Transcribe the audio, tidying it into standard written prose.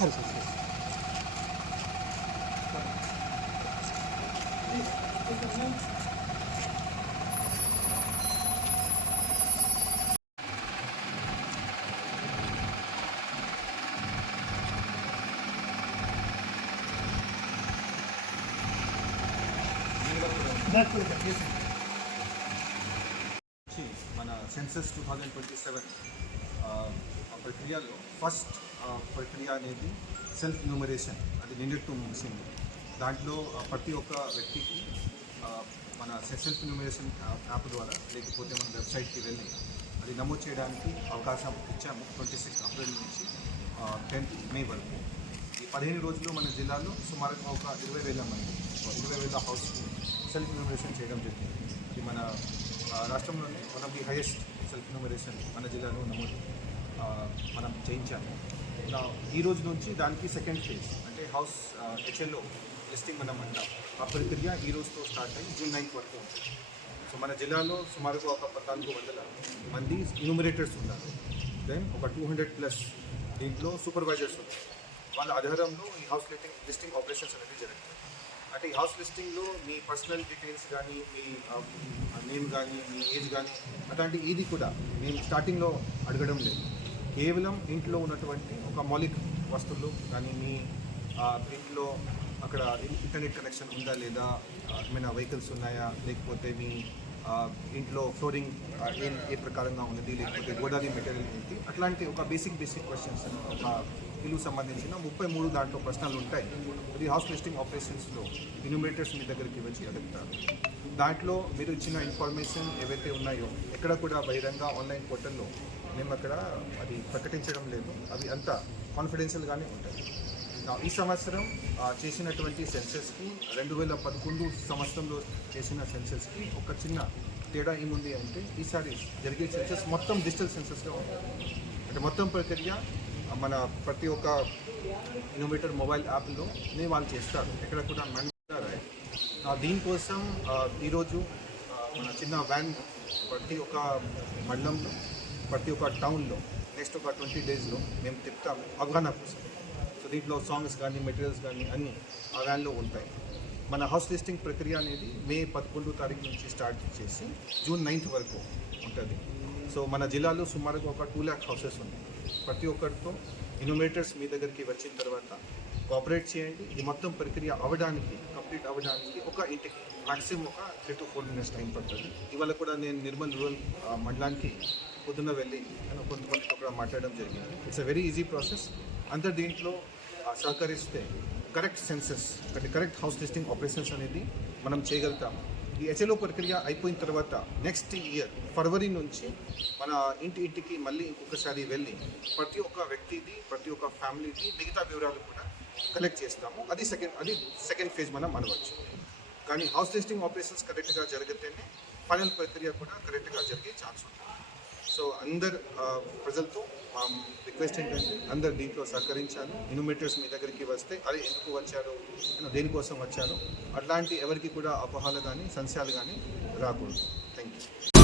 సరే సరే సరే. మన సెన్సస్ 2027 ప్రక్రియలో ఫస్ట్ ప్రక్రియ అనేది సెల్ఫ్ న్యూమరేషన్, అది నిన్నట్టు ముగిసింది. దాంట్లో ప్రతి ఒక్క వ్యక్తికి మన సెల్ఫ్ న్యూమరేషన్ యాప్ ద్వారా లేకపోతే మన వెబ్సైట్కి వెళ్ళి అది నమోదు చేయడానికి అవకాశం ఇచ్చాము 26 ఏప్రిల్ నుంచి 10 మే వరకు. ఈ 15 రోజుల్లో మన జిల్లాలో సుమారుగా ఒక 20,000 మంది 20,000 హౌస్ సెల్ఫ్ న్యూమరేషన్ చేయడం జరిగింది. ఇది మన రాష్ట్రంలోనే one of the highest self numeration మన జిల్లాలో నమోదు మనం చేయించాము. ఈ రోజు నుంచి దానికి సెకండ్ ఫేజ్ అంటే హౌస్ హెచ్ఎల్ఓ లిస్టింగ్ మనం అంటాం. ఆ ప్రక్రియ ఈ రోజుతో స్టార్ట్ అయ్యి జూన్ 9 వరకు ఉంటుంది. సో మన జిల్లాలో సుమారుగా ఒక 1400 మంది న్యూమరేటర్స్ ఉన్నారు. దెన్ ఒక 200+ దీంట్లో సూపర్వైజర్స్ ఉన్నారు. వాళ్ళ ఆధారంలో ఈ హౌస్ లిస్టింగ్ ఆపరేషన్స్ అనేది జరుగుతాయి. అంటే ఈ హౌస్ లిస్టింగ్లో మీ పర్సనల్ డీటెయిల్స్ కానీ, మీ నేమ్ కానీ, మీ ఏజ్ కానీ అట్లాంటి ఇది కూడా మేము స్టార్టింగ్లో అడగడం లేదు. కేవలం ఇంట్లో ఉన్నటువంటి ఒక మౌలిక వస్తువులు కానీ, మీ ఇంట్లో అక్కడ ఇంటర్నెట్ కనెక్షన్ ఉందా లేదా, ఏమైనా వెహికల్స్ ఉన్నాయా, లేకపోతే మీ ఇంట్లో ఫ్లోరింగ్ ఏ ప్రకారంగా ఉన్నది, లేకపోతే గోదావరి మెటీరియల్ ఏంటి, అట్లాంటి ఒక బేసిక్ క్వశ్చన్స్ ఒక ఇల్లు సంబంధించిన 33 దాంట్లో ప్రశ్నలు ఉంటాయి. ఇది హౌస్ లిస్టింగ్ ఆపరేషన్స్లో ఇన్యూమరేటర్స్ మీ దగ్గరికి వచ్చి అడుగుతారు. దాంట్లో మీరు ఇచ్చిన ఇన్ఫర్మేషన్ ఏవైతే ఉన్నాయో ఎక్కడ కూడా బహిరంగ ఆన్లైన్ పోర్టల్లో మేము అక్కడ అది ప్రకటించడం లేదు. అవి అంతా కాన్ఫిడెన్షియల్గానే ఉంటాయి. ఈ సంవత్సరం చేసినటువంటి సెన్సెస్కి 2011 సంవత్సరంలో చేసిన సెన్సెస్కి ఒక చిన్న తేడా ఏముంది అంటే ఈసారి జరిగే సెన్సెస్ మొత్తం డిజిటల్ సెన్సెస్గా ఉంటుంది. అంటే మొత్తం ప్రక్రియ మన ప్రతి ఒక్క ఇన్నోవేటర్ మొబైల్ యాప్లోనే వాళ్ళు చేస్తారు. ఎక్కడ కూడా మ్యానుఫ్యాక్చర్. దీనికోసం ఈరోజు మన చిన్న వ్యాన్ ప్రతి ఒక్క మండలంలో, ప్రతి ఒక్క టౌన్లో నెక్స్ట్ ఒక 20 డేస్లో మేము తిప్పుతాము అవగాహన కోసం. సో దీంట్లో సాంగ్స్ కానీ, మెటీరియల్స్ కానీ అన్నీ ఆ వ్యాన్లో ఉంటాయి. మన హౌస్ లిస్టింగ్ ప్రక్రియ అనేది మే 11 తారీఖు నుంచి స్టార్ట్ చేసి జూన్ 9 వరకు ఉంటుంది. సో మన జిల్లాలో సుమారుగా ఒక 2 lakh హౌసెస్ ఉన్నాయి. ప్రతి ఒక్కరితో ఇన్యూమరేటర్స్ మీ దగ్గరికి వచ్చిన తర్వాత కోఆపరేట్ చేయండి. ఈ మొత్తం ప్రక్రియ కంప్లీట్ అవ్వడానికి ఒక ఇంటికి మ్యాక్సిమం ఒక 3 to 4 minutes టైం పడుతుంది. ఇవాళ కూడా నేను నిర్మల్ రూరల్ మండలానికి పొద్దున్న వెళ్ళి కొంతమందితో కూడా మాట్లాడడం జరిగింది. It's a very easy process. అందరు దీంట్లో సహకరిస్తే కరెక్ట్ సెన్సెస్ అంటే కరెక్ట్ హౌస్ లిస్టింగ్ ఆపరేషన్స్ అనేది మనం చేయగలుగుతాము. ఈ హెచ్ఎల్ఓ ప్రక్రియ అయిపోయిన తర్వాత నెక్స్ట్ ఇయర్ ఫిబ్రవరి నుంచి మన ఇంటికి మళ్ళీ ఇంకొకసారి వెళ్ళి ప్రతి ఒక్క వ్యక్తిది, ప్రతి ఒక్క ఫ్యామిలీది మిగతా వివరాలు కూడా కలెక్ట్ చేస్తాము. అది సెకండ్ ఫేజ్ మనం అనవచ్చు. కానీ హౌస్ లిస్టింగ్ ఆపరేషన్స్ కరెక్ట్గా జరిగితేనే ఫైనల్ ప్రక్రియ కూడా కరెక్ట్గా జరిగే ఛాన్స్ ఉంటుంది. సో అందరు ప్రజలతో రిక్వెస్ట్ ఏంటంటే అందరు దీంట్లో సహకరించాలి. ఇన్యూమరేటర్స్ మీ దగ్గరికి వస్తే అది ఎందుకు వచ్చారో, దేనికోసం వచ్చారో అట్లాంటి ఎవరికి కూడా అపోహలు కానీ, సంశయాలు కానీ రాకూడదు. Thank you.